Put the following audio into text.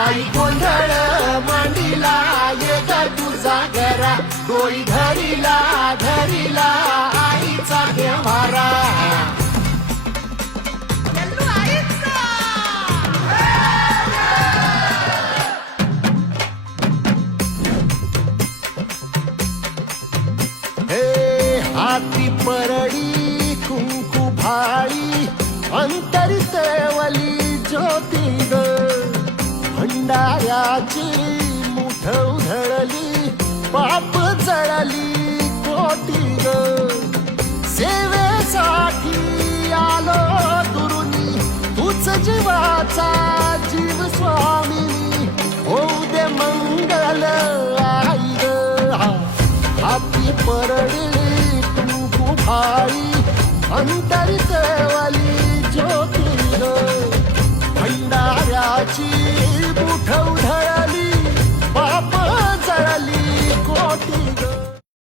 आई गोंधळ मांडीला ये ग तुझा घरा डोई धरीला धरीला आईचा केव्हारा हाती परडी कुंकू भाळी अंतरी तेवली ज्योती ग भंडाऱ्याची मुठ उधळली पाप जळली कोटी ग सेवेसाठी आलो दुरुनी तूच जीवाचा जीव स्वामी होऊ दे मंगल आई ग हाती परडी भाई अंतरित वाली ज्योती भंडाऱ्याची